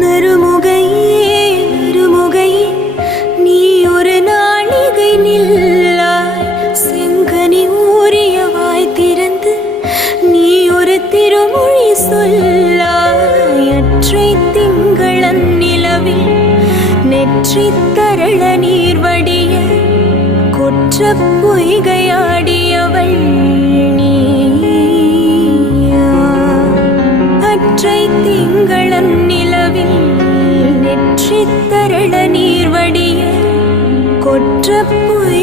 நறுமுகையே நறுமுகையே நீ ஒரு நாளிகை நில்லாய். செங்கனி ஊறிய வாய் திறந்து நீ ஒரு திருமொழி சொல்லாய். அற்றை திங்களன் நிலவில் நெற்றி தரள நீர் வடிய கொற்ற பொய்கையாடியவள் நீயா. அற்றை திங்களன் நிலவில் நெற்றி தரள நீர் வடிய கொற்ற பொய்